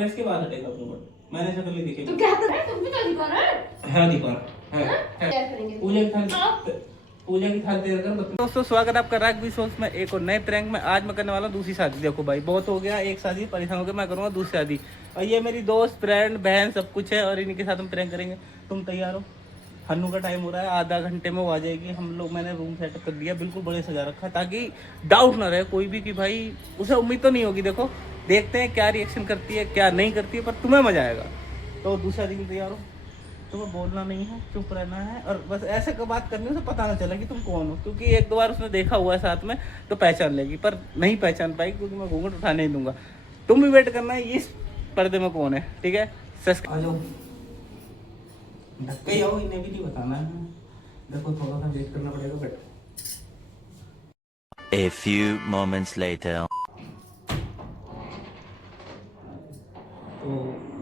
Press के बाद हटेगा घूंघट। मैंने शक्ल नहीं देखी। तुम क्या कर रहे हो? तुम भी तो दिखा रहा है। दिखा रहा है। क्या करेंगे? पूजा की थाली दे कर। दोस्तों स्वागत है आपका राघवी सोच में एक और नए प्रैंक में। आज मैं करने वाला हूँ दूसरी शादी। देखो भाई बहुत हो गया एक शादी, परेशान हो गया, मैं करूँगा दूसरी शादी। और ये मेरी दोस्त फ्रेंड बहन सब कुछ है और इन्हीं के साथ हम प्रैंक करेंगे। तुम तैयार हो? हन्नू का टाइम हो रहा है, आधा घंटे में वो आ जाएगी। हम लोग मैंने रूम सेटअप कर दिया, बिल्कुल बड़े सजा रखा है ताकि डाउट ना रहे कोई भी कि भाई उसे उम्मीद तो नहीं होगी। देखो देखते हैं क्या रिएक्शन करती है क्या नहीं करती है, पर तुम्हें मजा आएगा। तो दूसरा दिन तैयार हो? तुम्हें बोलना नहीं है, चुप रहना है और बस ऐसे का बात करने से पता ना चला कि तुम कौन हो, क्योंकि एक दो बार उसने देखा हुआ है साथ में तो पहचान लेगी, पर नहीं पहचान पाई क्योंकि मैं घूंघट उठा नहीं दूंगा। तुम भी वेट करना है इस पर्दे में कौन है, ठीक है? आ जाओ, धक्के आओ, इन्हें भी नहीं बताना है। देखो थोड़ा सा वेट करना पड़ेगा। बैठो। A few moments later. तो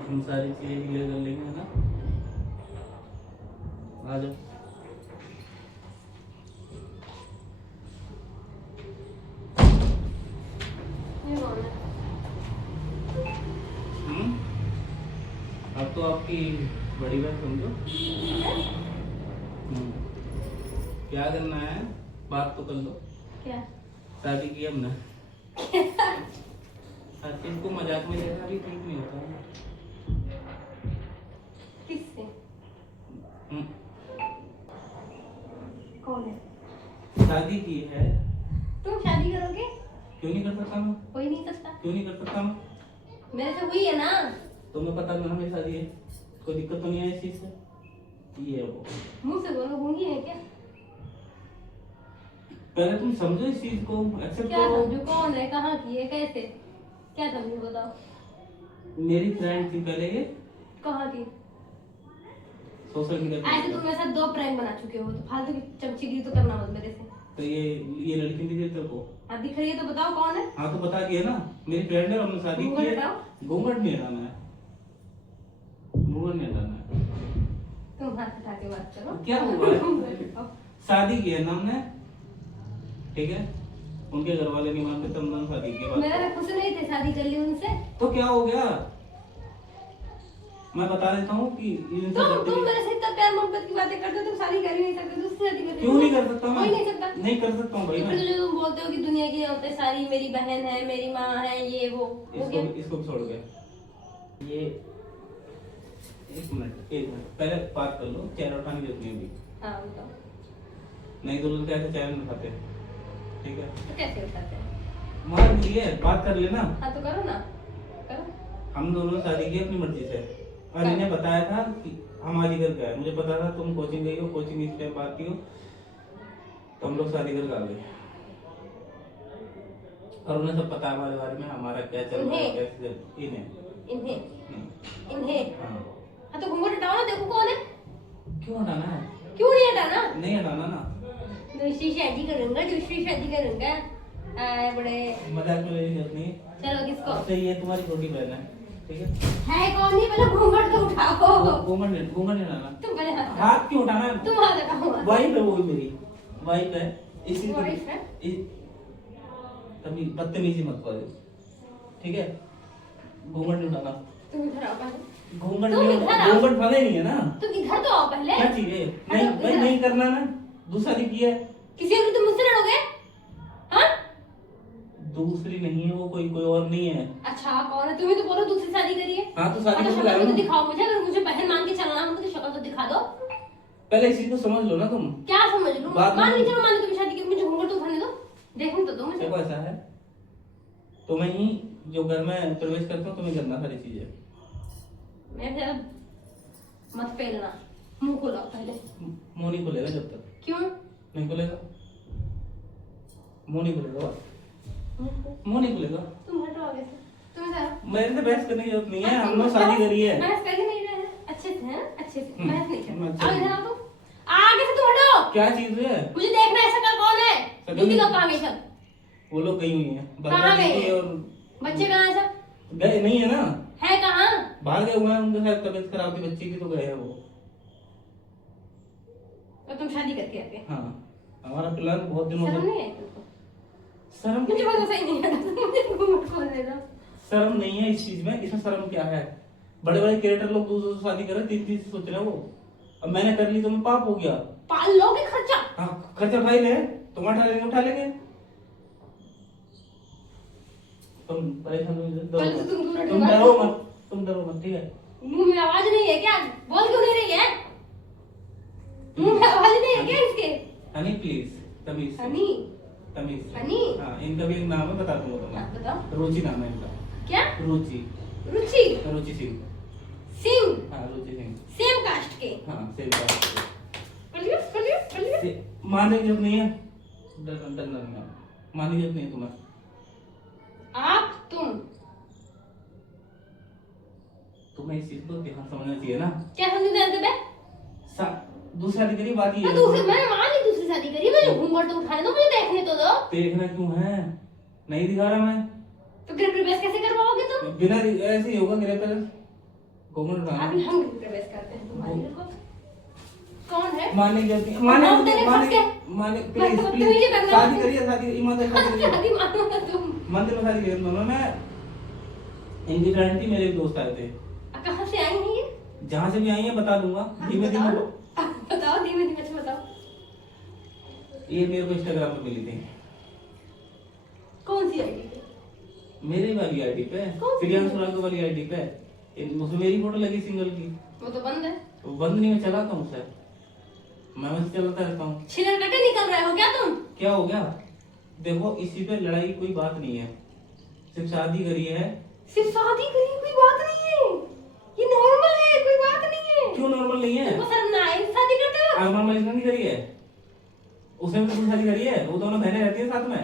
हम सारी चीजें क्लियर कर लेंगे ना। आ जाओ। अब तो आपकी बड़ी बात समझो। क्या करना है, बात तो कर लो। क्या? शादी की हमने। इनको मजाक में लेना भी ठीक नहीं होता। किससे? कौन है? शादी की है। तुम शादी करोगे? क्यों नहीं कर सकता मैं? कोई नहीं सकता। क्यों नहीं कर सकता मैं? मेरे से हुई है ना। तुम्हें पता है मेरी शादी है, कोई दिक्कत तो नहीं है इस चीज से? ये वो मुंह से बोलो, होंगी है क्या? पहले तुम समझो इस चीज को, एक्सेप्ट क्या करो। समझो? कौन है, कहाँ की है, कैसे? क्या समझो बताओ। मेरी फ्रेंड थी पहले, ये कहाँ की? सोशल मीडिया ऐसे पे। तुम मेरे साथ 2 प्रैंक बना चुके हो, तो फालतू की चमचीगिरी तो करना मत मेरे से। तो ये लड़की दिख रही तेरे को? हाँ दिख रही है, तो बताओ कौन है। हाँ तो बता दिया ना, मेरी फ्रेंड है, हमने शादी की घूंघट है। हटाओ। घूंघट नहीं हटाना है, घूंघट नहीं हटाना है। तुम हाथ उठा के बात करो। क्या हुआ है? घूंघट हटाओ। शादी की है ना हमने, ठीक है? उनके घर वाले नहीं मानते तब मैंने शादी की बात। मेरे खुश नहीं थे, शादी कर ली उनसे। तो क्या हो गया? मैं बता देता हूँ कि तुम मेरे से इतना प्यार मोहब्बत की बातें करते हो, तुम शादी कर ही नहीं सकते, दूसरी शादी करते हो। क्यों नहीं कर सकता मैं? कोई नहीं सकता। नहीं कर सकता हूँ भाई मैं। जो तुम बोलते हो कि दुनिया की औरतें सारी मेरी बहन है, मेरी माँ है, ये वो इसको भी छोड़ गए। ये एक मिनट पहले बात कर लो, चेहरा उठाने की जरूरत नहीं होगी। हाँ बताओ। नहीं तो लोग ऐसे चेहरा नहीं उठाते, ठीक है? तो कैसे उठाते हैं? मान लिए बात कर लेना। हाँ तो करो ना, करो। हम दोनों शादी की अपनी मर्जी से, और इन्हें बताया था कि हमारी घर का है। मुझे पता था तुम कोचिंग गई हो, कोचिंग इस टाइम आती हो, तो हम लोग शादी करके आ गए। और उन्हें सब पता है हमारे बारे में, हमारा क्या चल रहा है, कैसे इन्हें हाँ। हाँ तो घूंघट हटाओ ना, देखो कौन है। क्यों हटाना है? क्यों नहीं हटाना? नहीं हटाना ना। दूसरी शादी करूंगा, दूसरी शादी करूंगा। आए बड़े मजाक में लेने की जरूरत नहीं। चलो किसको? अब से ये तुम्हारी छोटी बहन है, ठीक है? है कौन? नहीं पहले घूंघट तो उठाओ। घूंघट नहीं हटाना। तुम पहले हाथ उठाओ। हाथ क्यों उठाना है? तुम हाथ उठाओ। वाइफ है वो भी, मेरी वाइफ है। इसी वाइफ है? तभी बदतमीजी मत करो, ठीक है? घूंघट नहीं उठाना। तुम इधर आओ पहले। घूंघट तुम नहीं, इधर आओ। घूंघट भले नहीं है ना। तुम इधर तो आओ पहले। क्या चीज है? नहीं भाई नहीं करना ना, दूसरा नहीं किया है। किसी और तुम मुझसे लड़ोगे? हाँ? दूसरी नहीं है वो, कोई और नहीं है। अच्छा कौन है? तुम्हें तो बोलो दूसरी शादी करिए। हाँ तो शादी तो करके शक्ल लाओ तो ना। दिखाओ मुझे, अगर मुझे बहन मान के चलना हो तो शक्ल तो दिखा दो। पहले इसी को समझ लो ना तुम। क्या समझ लूं? मान लीजिए मैं मान ली तुम्हें शादी की, मुझे घूंघट तो उठाने दो, देखूं तो दो मुझे। देखो ऐसा है, तुम्हें ही जो घर में प्रवेश करते हो तुम्हें करना सारी चीजें। मैं फिर मत पेलना, मुंह खोलो पहले। मुंह नहीं खुलेगा जब तक। क्यों नहीं खुलेगा, मुंह नहीं खुलेगा, मुंह नहीं खुलेगा। तुम हटो आगे से, तुम इधर आओ। मेरे से बहस करने की जरूरत नहीं है, हम लोग शादी करी है। बहस करके नहीं रहे हैं, अच्छे से हैं, अच्छे से बहस नहीं करना। अच्छा। आओ इधर आओ, तुम आगे से तुम हटो। क्या चीज है? मुझे देखना है शक्ल कौन है। दीदी लोग कहाँ गई सब? वो लोग गई हुई हैं, कहाँ गई दीदी है? और बच्चे कहाँ हैं सब? गए नहीं है ना, है कहाँ? बाहर गए हुए हैं, उनके साथ तबीयत खराब थी बच्ची की तो गए हैं वो। तो तुम शादी करके आते? हाँ हमारा प्लान बहुत दिनों शर्म से। नहीं आई तुमको? शर्म मुझे बहुत सही नहीं है, मुझे घूंघट खोलने दो। शर्म नहीं है इस चीज में, इसमें शर्म क्या है? बड़े बड़े क्रिएटर लोग दूसरों से शादी कर रहे, तीन तीन से सोच रहे हैं वो। अब मैंने कर ली तो मैं पाप हो गया। पाल लोगे खर्चा? हाँ खर्चा भाई ले, तुम उठा लेंगे। तुम परेशान तुम डरो मत, तुम डरो मत, ठीक है? मुंह में आवाज नहीं है क्या? बोल क्यों नहीं रही है? मुंह में आवाज नहीं है क्या इसके? हनी प्लीज, तमीज हनी तमीज। हनी? हाँ इनका भी एक नाम है, बता दूंगा तुम्हें। बताओ। रुचि नाम है इनका। क्या? रुचि। रुचि रुचि सिंह। सिंह? हाँ रुचि सिंह। सेम कास्ट के? हाँ सेम कास्ट के। कलियुग। मानने की जरूरत नहीं है, डरना नहीं है, मानने की जरूरत नहीं है तुम्हें। आप तुम्हें इस चीज को ध्यान समझना चाहिए ना। क्या समझू ध्यान से बे? दूसरी शादी करी बात ये है। दूसरी मैंने मान ली, दूसरी शादी करी मैंने। घूंघट तो उठाने दो, मुझे देखने तो दो। देखना क्यों है? नहीं दिखा रहा मैं तो गृह प्रवेश कैसे करवाओगे तुम? बिना ऐसे ही होगा मेरे पर घूंघट उठाना। अभी हम गृह प्रवेश करते हैं तुम्हारे घर को। कौन है? मानने की जरूरत नहीं, माने प्लीज प्लीज शादी करिए, शादी ईमानदारी शादी करिए। शादी मानो ना तुम। मंदिर में शादी करिए दोनों में। इनकी फ्रेंड थी, मेरे एक दोस्त आए थे। कहाँ से आई है ये? जहाँ से भी आई है बता दूंगा, धीमे धीमे। बताओ धीमे धीमे से बताओ। ये मेरे को इंस्टाग्राम पे मिली थी। कौन सी आईडी पे? मेरी वाली आईडी पे, कौन सी? प्रियांशु राघव वाली आईडी पे। उसमें मेरी फोटो लगी सिंगल की। वो तो बंद है। तो बंद नहीं, मैं चलाता हूँ सर, मैं वैसे चलाता रहता हूँ। छिलर कटे निकल रहे हो क्या तुम? क्या हो गया? देखो इसी पे लड़ाई कोई बात नहीं है, सिर्फ शादी करी है। सिर्फ शादी करी कोई बात नहीं है, ये नॉर्मल है, कोई बात नहीं है। क्यों नॉर्मल नहीं है? तुमको शर्म ना आए शादी करते हो? अरमान मलिक ने नहीं करी है, उसने भी तो शादी करी है। वो दोनों बहनें रहती है साथ में,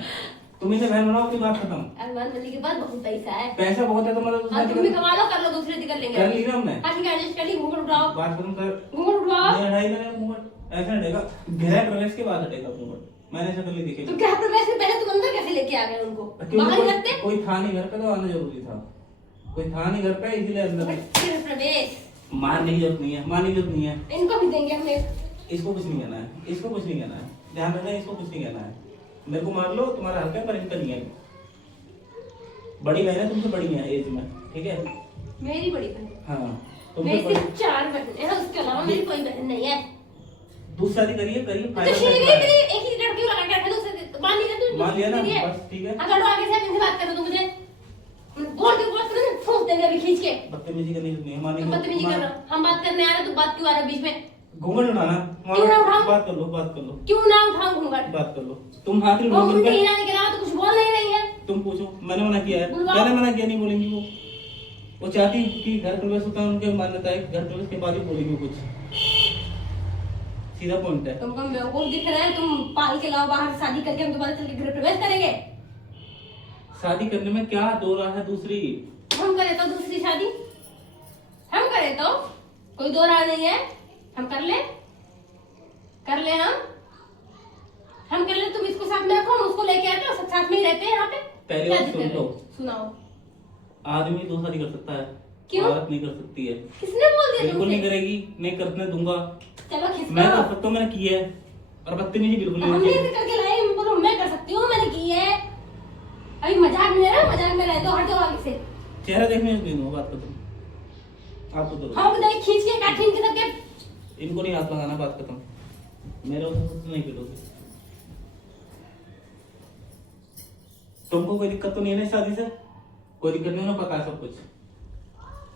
तुम इसे बहन बनाओ, अपनी बात खत्म। अरमान मलिक के पास बहुत पैसा है। पैसा बहुत है तो मतलब हाँ तुम भी कमा लो, कर लो, दूसरे से कर लेंगे। कर ली ना हमने। हाँ ठीक है, एडजस्ट कर ली। घूंघट उठाओ, बात खत्म कर। घूंघट उठाओ। ये ढाई महीने घूंघट ऐसा हटेगा, गृह प्रवेश के बाद हटेगा घूंघट। मैंने शक्ल नहीं देखी। तो गृह प्रवेश से पहले तुम अंदर कैसे लेके आ गए उनको? बाहर ही रखते? कोई था नहीं घर पे तो आना जरूरी था, कोई था नहीं घर पे इसलिए अंदर। गृह प्रवेश मारने की जरूरत नहीं है, मारने की जरूरत नहीं है। इनको भी देंगे हमें। इसको कुछ नहीं कहना है, इसको कुछ नहीं कहना है, ध्यान रखना, इसको कुछ नहीं कहना है। मेरे को मार लो, तुम्हारा हक है, पर इनका नहीं है। बड़ी बहन है, तुमसे बड़ी है एज में, ठीक है? मेरी बड़ी बहन। हाँ तुमसे मेरी बड़ी। सिर्फ 4 बहन है, उसके अलावा मेरी कोई बहन नहीं है। दूसरी शादी करिए तो फायदा ठीक क्या है, है? एक ही लड़की को लगा के रखा, दूसरे मान लिया तू? मान लिया ना, ठीक है। बस ठीक है। हाँ चलो आगे से इनसे बात करो तुम मुझे। बोल के फूंक देंगे अभी खींच के। बदतमीजी करनी नहीं है, मारने तुम की बदतमीजी कर रहे हो, हम बात करने आ रहे हो, तो बात क्यों आ रहा है बीच में? घूंघट उठाना। क्यों ना उठाऊं? बात कर लो, बात कर लो, क्यों ना उठाऊं घूंघट? बात कर लो। तुम हाथ में वो घूंघट उनके पे- हिलाने के अलावा तो कुछ बोल नहीं रही है। तुम पूछो, मैंने मना किया है? बुलवाओ। मैंने मना किया, नहीं बोलेंगी वो चाहती कि घर प्रवेश होता है, उनके मान्यता है घर प्रवेश के बाद ही बोलेंगी कुछ, सीधा पॉइंट है। तुमको बेवकूफ दिख रहा है, तुम पाल के लाओ बाहर, शादी करके हम दोबारा चल के गृह प्रवेश करेंगे। शादी करने में क्या दो राह है दूसरी? हम करे तो दूसरी शादी, हम करे तो कोई दो राह नहीं है, हम कर ले हम कर ले। तुम इसको साथ में रखो, हम उसको लेके आते हैं, सब साथ में ही रहते हैं यहाँ पे। पहले क्या बात दिक्कत सुन है? लो। सुनाओ। आदमी दो शादी कर सकता है, क्यों? औरत नहीं कर सकती है। किसने बोल दिया बिल्कुल नहीं तुमसे? करेगी, नहीं करने दूंगा। चलो मैं खिसका। कर सकता हूँ, मैंने की है। और बदतमीजी बिल्कुल नहीं हमने चाहिए। इसे करके लाए, हम बोलो मैं कर सकती हूँ, मैंने की है। अभी मजाक में रह, मजाक में रह दो, हटो आगे से। चेहरा देखने को नहीं, बात खत्म। आप तो हम नहीं खींच के काठी इनके सबके। इनको नहीं हाथ लगाना, बात खत्म। मेरे को नहीं पिलोगे। तुमको कोई दिक्कत तो नहीं है ना शादी से? कोई दिक्कत नहीं है ना? पता है सब कुछ,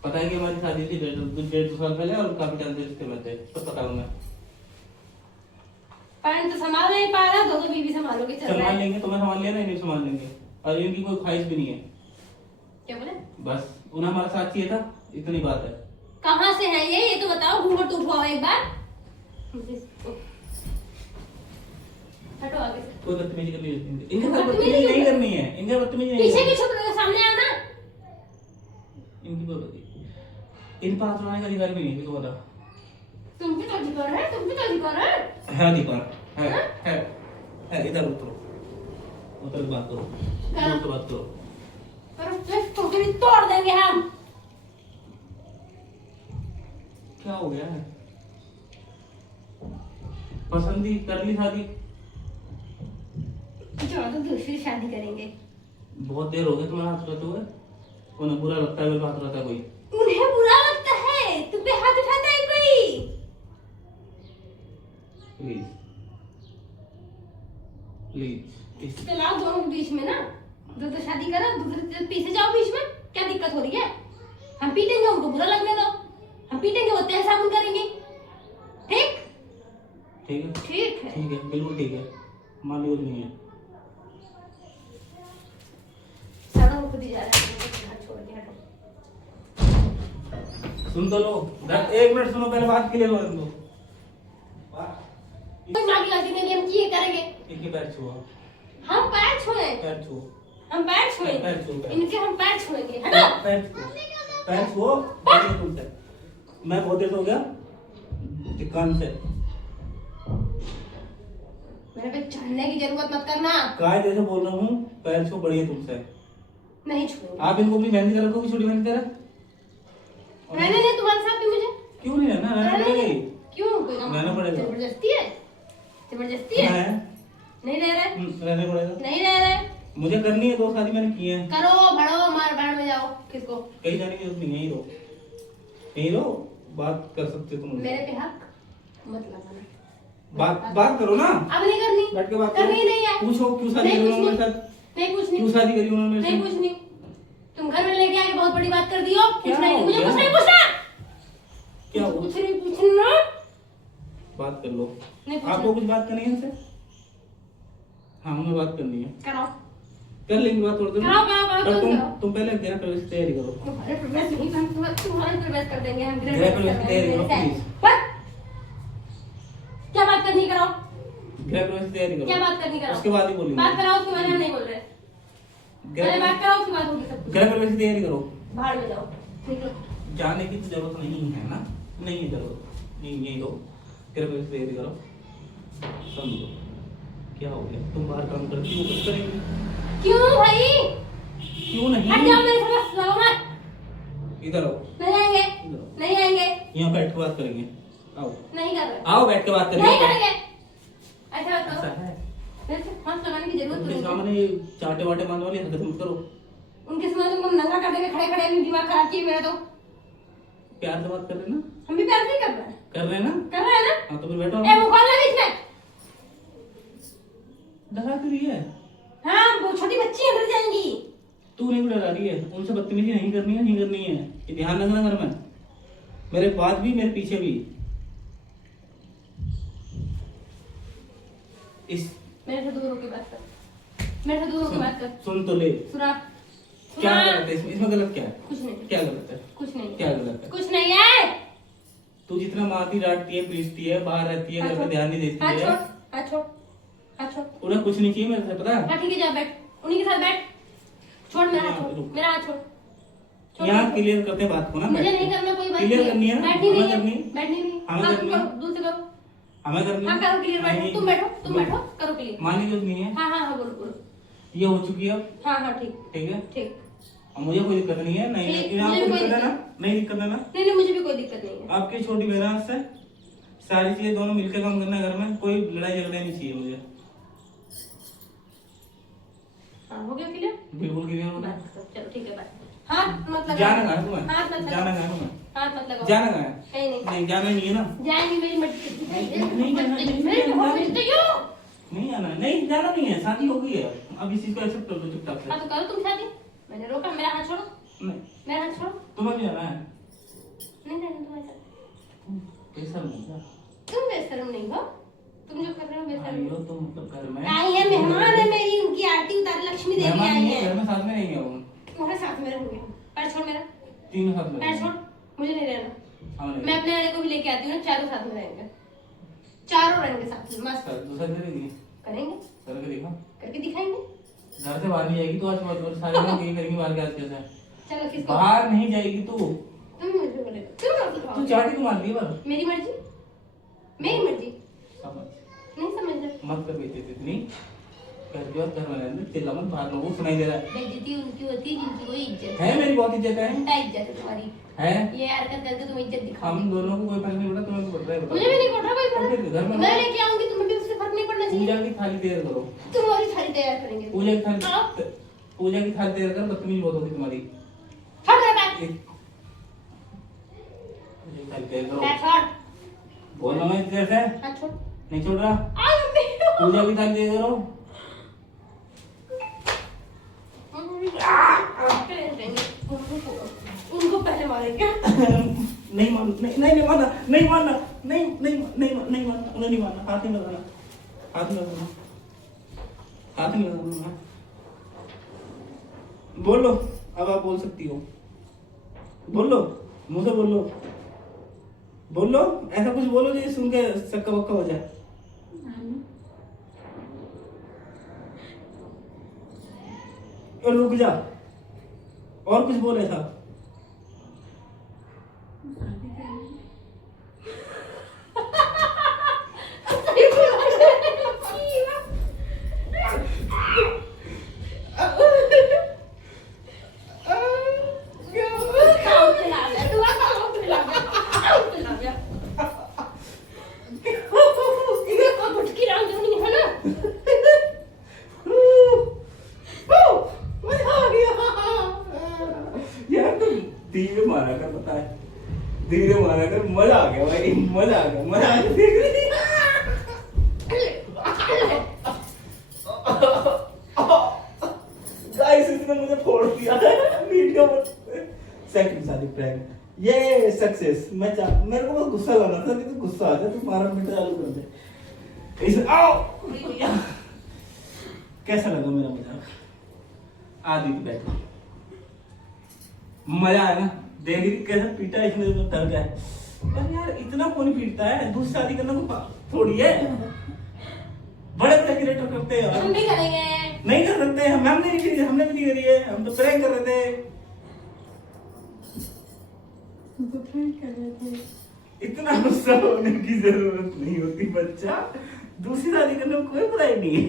पता है कि हमारी शादी थी 1.5-2 साल पहले और काफी टाइम से रिश्ते में थे, तो पता हूँ मैं। पैंट तो संभाल नहीं पा रहा, दो बीवी संभालोगे चल रहा संभाल है। लेंगे, तुम्हें संभाल लिया ना, इन्हें संभाल लेंगे। और इनकी कोई ख्वाहिश भी नहीं है, क्या बोले? बस उन्हें हमारा साथ चाहिए था, इतनी बात है। कहाँ से है ये तो बताओ। घूंघट तो उठवाओ एक बार। हटो आगे से। कोई बदतमीजी करनी नहीं, इनके साथ बदतमीजी नहीं करनी है, इनके बदतमीजी नहीं पीछे करनी भी है। छुप रहे हो, सामने आओ ना। इनकी कोई बदतमीजी, इन पर हाथ लगाने का अधिकार भी नहीं है, तो बता। तुम भी तो अधिकार है, तुम भी तो अधिकार है। है अधिकार, है। इधर उतरो, उतर के बात करो, उतर के बात करो। पर फिर टोकरी तोड़ देंगे हम। क्या हो गया है? पसंदी कर ली शादी, चलो तो दूसरी शादी करेंगे। बहुत देर हो गई तुम्हारा हाथ उठाते हुए। उन्हें बुरा लगता है मेरे हाथ उठाता है कोई? उन्हें बुरा लगता है तुम पे हाथ उठाता है कोई? Please please. तो लाओ दोनों के बीच में ना, दो तो शादी करो, दूसरे पीछे जाओ बीच में, क्या दिक्कत हो रही है? हम पीटेंगे, उनको बुरा लगने दो, हम पीटेंगे, वो तेल साबुन करेंगे। ठीक ठीक है ठीक है ठीक है, बिल्कुल ठीक है, मालूम नहीं है। सारा वो खुद ही जा रहा है, हाथ छोड़ के हटो। सुन तो लो, 1 मिनट सुनो, पहले बात के लिए लो इनको। कोई मांगी लगती नहीं, हम किए करेंगे। इनके पैर छुओ, हम पैर छुए, पैर छुओ, हम पैर छुए, पैर छुओ, पैर। इनके हम पैर छुएंगे। हटो पैर छुओ, पैर छुओ, बैठो तुमसे। मैं बहुत देर हो गया दुकान से। मेरे पे चढ़ने की जरूरत मत करना। काय जैसे बोल रहा हूँ, पैर छुओ, बढ़िया तुमसे। नहीं छुएंगे। आप इनको अपनी बहन की तरह रखोगे, छोटी बहन की तरह? रहने नहीं तुम्हारे साथ भी मुझे। क्यों नहीं रहना? रहना रहने पड़ेगा नहीं। ही। क्यों? कोई काम? रहना पड़ेगा। जबरदस्ती है, जबरदस्ती है। नहीं रह रहे, रहने पड़ेगा। नहीं रह रहे। मुझे करनी है, 2 शादी मैंने की है। करो, भड़ो, मार बाढ़ में जाओ। किसको? कहीं जाने की जरूरत नहीं, यहीं रहो, यहीं रहो, बात कर सकते हो तुम। मेरे पे हक मत लगाना। बात करो ना, अब नहीं करनी, बैठ के बात करो। करनी नहीं है। पूछो क्यों शादी नहीं करी कुछ उन्होंने मेरे नहीं, साथ? नहीं कुछ नहीं, क्यों शादी करी उन्होंने मेरे नहीं साथ? कुछ नहीं। तुम घर में लेके आके बहुत बड़ी बात कर दी हो। क्या कुछ नहीं, हो मुझे गया? कुछ नहीं पूछना। क्या हो? कुछ नहीं पूछना। बात कर लो। नहीं पूछना। आपको कुछ बात करनी है इनसे? हाँ, हमें बात करनी है। कराओ, कर लेंगे बात थोड़ी देर में। कराओ, कराओ, पर तुम कराओ। तुम पहले गृह प्रवेश की तैयारी करो। तुम्हारे प्रवेश नहीं कर, तुम्हारे प्रवेश कर देंगे हम। गृह प्रवेश की तैयारी करो, प्लीज। बस क्या बात करनी कराओ, गृह प्रवेश की तैयारी क्या करो, बात करनी कराओ। उसके बाद ही बोलेंगे। बात कराओ, उसके बाद हम नहीं बोल रहे। पहले बात कराओ, उसके बाद होगी सब कुछ। गृह प्रवेश की तैयारी करो। बाहर में जाओ, निकलो। जाने की तो जरूरत नहीं है ना, नहीं है जरूरत, यही रहो, गृह प्रवेश की तैयारी करो। समझो क्या हो गया? तुम बाहर काम करती हो, कुछ करेंगे? क्यों भाई? क्यों नहीं? हट जाओ मेरे से, बस लगाओ मत। इधर आओ, नहीं आएंगे, नहीं आएंगे, यहाँ बैठ के बात करेंगे। आओ, नहीं कर रहे, आओ बैठ के बात करेंगे। नहीं करेंगे। ऐसा ऐसा करो, है? मेरे से हाथ लगाने की जरूरत उनके नहीं है। सामने चाटे वाटे मारने वाली हरकत मत करो। उनके सामने तुमको नंगा कर देंगे, खड़े खड़े अपनी दिमाग खराब किए मेरा। तो प्यार से बात कर रहे ना? हम भी प्यार से ही कर रहे हैं, कर रहे हैं ना? कर रहे हैं ना। हाँ तो फिर बैठो। ए वो खोल ले बीच में। डरा क्यों रही है? हाँ, वो छोटी बच्ची है, डर जाएंगी। तू नहीं डरा रही है, उनसे बदतमीजी नहीं करनी है, नहीं करनी है, ये ध्यान रखना घर में, मेरे बाद भी मेरे पीछे भी। इस मेरे से दूर होके बात कर, मेरे से दूर होके बात कर। सुन तो ले। सुना, क्या सुना। गलत है इसमें? इसमें गलत क्या है? कुछ नहीं, क्या गलत है? कुछ नहीं, क्या गलत है? कुछ नहीं है। तू जितना मारती डांटती है, पीटती है, बाहर रहती है, घर पे ध्यान नहीं देती हाथ है, छोड़, हाथ छोड़, हाथ छोड़। उन्हें कुछ नहीं चाहिए मेरे से, पता है? हाँ ठीक है, जा बैठ, उन्हीं के साथ बैठ। छोड़ मेरा हाथ, छोड़ रुक। मेरा हाथ, छोड़। छोड़, यहाँ छोड़। क्लियर करते हैं बात को ना। मुझे बैठ नहीं के। करना कोई बात। क्लियर करनी है ना? बैठनी नहीं हमें करनी है, है? बैठनी नहीं। हमें हाँ, करनी करो, है? दूर से करो। हमें करनी है? हाँ करो क्लियर, बैठो, तुम बैठो, तुम बैठो, करो क्लियर। मानने की जरूरत नहीं है, हाँ हाँ हाँ, बोलो बोलो। ये हो चुकी है अब, हाँ हाँ ठीक, ठीक है? ठीक। अब मुझे कोई दिक्कत नहीं है, नहीं ठीक, नहीं आपको मुझे भी कोई दिक्कत है ना? दिक्कत- नहीं दिक्कत है ना? नहीं नहीं, मुझे भी कोई दिक्कत नहीं है। आपकी छोटी बहन से सारी चीजें दोनों मिलकर काम करना है घर में, कोई लड़ाई झगड़ा नहीं चाहिए मुझे। हाँ हो गया क्लियर। बिल्कुल क्लियर हो गया। बस, चलो ठीक है, बाय। हाथ मत लगाओ, जाना कहाँ है तुम्हें? हाथ मत लगाओ, जाना कहाँ है तुम्हें? हाथ मत लगाओ। जाना कहाँ है? कहीं नहीं, नहीं जाना नहीं है ना? जाएंगी मेरी मर्जी। नहीं जाना, नहीं मेरी जाना, बहुत मर्जी क्यों? नहीं आना, नहीं जाना नहीं है, शादी हो गई है, अब इस चीज को एक्सेप्ट कर लो चुपचाप से। हाँ तो करो तुम शादी। मैंने रोका, मेरा हाथ छोड़ो, नहीं, मेरा हाथ छोड़ो। तुम्हें भी जाना है। नहीं नहीं, तुम्हारे साथ। कैसा नहीं है? तुम बेशर्म नहीं हो, तुम जो कर रहे हो बेशर्म। आई हो तो मतलब घर में आई है, मेहमान है मेरी, उनकी आरती उतार, लक्ष्मी देवी मेहमान आई नहीं है, है। घर में साथ में रहेंगे वो, तुम्हारे साथ में रहूंगी। पैर छोड़ मेरा, तीनों साथ में पैर रहेंगे। छोड़, मुझे नहीं रहना। हाँ, मैं नहीं। अपने वाले को भी लेके आती हूँ ना, चारों साथ में रहेंगे, चारों रहेंगे साथ में, मस्त दूसरा करेगी, करेंगे, करके देखा, करके दिखाएंगे। घर से बाहर नहीं जाएगी तो आज बहुत सारे लोग यही करेंगे बाहर के आज कैसे? चलो किसको? बाहर नहीं जाएगी तू, तुम मुझे बोले, तुम मत तू लगाओ। चाटी को मार दी पर मेरी मर्जी, मेरी मर्जी। समझ नहीं समझ रहे? मत कर बेइज्जती इतनी, घर के बाद घर में रहने दे, चिल्ला मत, बाहर लोगों को सुनाई दे रहा है। बेइज्जती उनकी होती है जिनकी कोई इज्जत है मेरी बहुत इज्जत है, घंटा इज्जत है तुम्हारी। है? ये हरकत करके तुम इज्जत दिखाओ। हम दोनों को कोई फर्क नहीं पड़ता, तुम्हें तो पड़ रहा है, मुझे भी नहीं पड़ रहा कोई तो फिर घर फर्क। में मैं लेके आऊंगी, तुम्हें भी उससे फर्क नहीं पड़ना चाहिए। पूजा की थाली तैयार करो, तुम्हारी थाली तैयार करेंगे। पूजा की हाँ। थाली, पूजा की थाली तैयार कर, बदतमीजी बहुत होगी तुम्हारी। मैं छोड़ बोलो मैं इतने से हाँ छोड़ नहीं छोड़ रहा। आ मम्मी पूजा की थाली दे करो। उनको पहले मारेंगे नहीं मान नहीं मानना नहीं मानना नहीं मानना हाथ नहीं लगाना हाथ नहीं लगाना हाथ नहीं लगाना। बोलो अब आप बोल सकती हो। बोलो मुंह से बोलो बोलो ऐसा कुछ बोलो जो सुन के सक्का बक्का हो जाए। और रुक जा और कुछ बोले था। धीरे मारा कर पता है धीरे मारा कर मजा आ गया भाई मजा आ गया मजा आ गया। गाइस इसने मुझे फोड़ दिया वीडियो में। सेकंड शादी प्रैंक ये सक्सेस। मेरे को बहुत गुस्सा लगा था कि तू गुस्सा आ जाए तू मारा पीटा चालू कर दे इसे आओ। कैसा लगा मेरा मजाक आदि बैठ मजा आया ना देख रही कैसे पीटा इसने तो डर गया। पर यार इतना कौन पीटता है दूसरी शादी करना तो थोड़ी है। बड़े बड़े क्रिएटर करते हैं यार। हम भी करेंगे नहीं कर सकते हमने भी नहीं करी है। हम तो प्रैंक कर रहे थे। इतना गुस्सा होने की जरूरत नहीं होती बच्चा। दूसरी शादी करने में कोई बुराई नहीं है।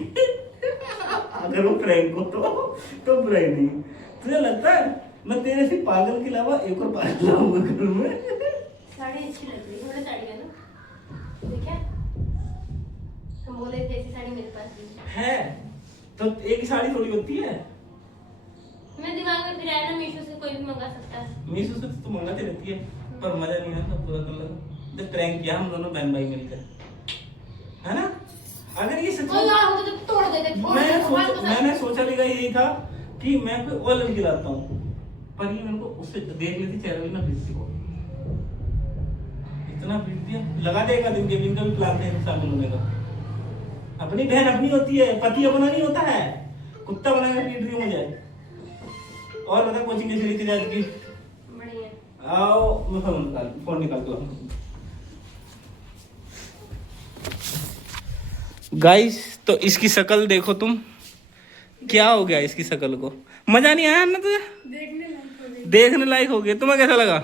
अगर वो प्रैंक हो तो बुराई नहीं। तुझे लगता है मैं तेरे से पागल के अलावा एक और पागल लाऊंगा घर में। साड़ी अच्छी लग रही है थोड़ा साड़ी का ना देखा हम बोले थे ऐसी साड़ी मेरे पास भी है तो एक ही साड़ी थोड़ी होती है। मैं दिमाग में फिर आया ना मीशो से कोई भी मंगा सकता है। मीशो से तो मंगाती रहती है पर मजा नहीं आता पूरा कर लगा जब प्रैंक किया हम दोनों बहन भाई मिलकर है ना। अगर ये सच कोई और होता तो तोड़ देते। मैंने सोचा भी यही था कि मैं कोई और लड़की लाता हूँ पर ये मेरे को उससे देख लेती चेहरा भी ना पीटती को इतना पीट दिया। लगा देगा दिन के दिन का भी प्लान है शामिल होने का। अपनी बहन अपनी होती है पति अपना नहीं होता है। कुत्ता बना के पीट रही हूँ मुझे। और बता कोचिंग कैसी रही थी आज की। बढ़िया आओ मैं फोन निकाल दो। गाइस तो इसकी शक्ल देखो तुम क्या हो गया इसकी शक्ल को। मजा नहीं आया ना तुझे देखने लायक हो गया। तुम्हें कैसा लगा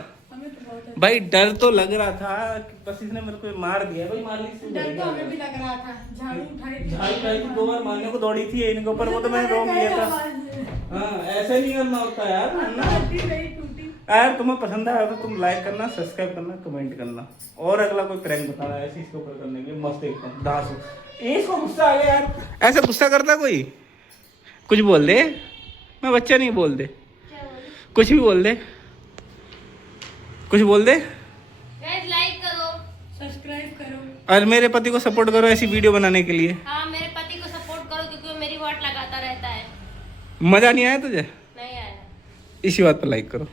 भाई। डर तो लग रहा था कि बस इसने मेरे को मार दिया भाई। मारने से डर तो हमें भी लग रहा था। झाड़ू उठाई थी 2 बार मारने को दौड़ी थी इनके ऊपर वो तो मैंने रोक लिया था। हाँ ऐसे नहीं करना होता यार यार तुम्हें पसंद आया तो तुम लाइक करना सब्सक्राइब करना कमेंट करना और अगला कोई प्रैंक बताना ऐसे इसके ऊपर करने के लिए मस्त एकदम दास। इसको गुस्सा आ गया यार। ऐसा गुस्सा करता कोई कुछ बोल दे। मैं बच्चा नहीं बोल दे कुछ भी बोल दे कुछ बोल दे। लाइक करो सब्सक्राइब करो और मेरे पति को सपोर्ट करो ऐसी वीडियो बनाने के लिए। हाँ मेरे पति को सपोर्ट करो क्योंकि वो मेरी वाट लगाता रहता है। मजा नहीं आया तुझे नहीं आया इसी बात पर लाइक करो।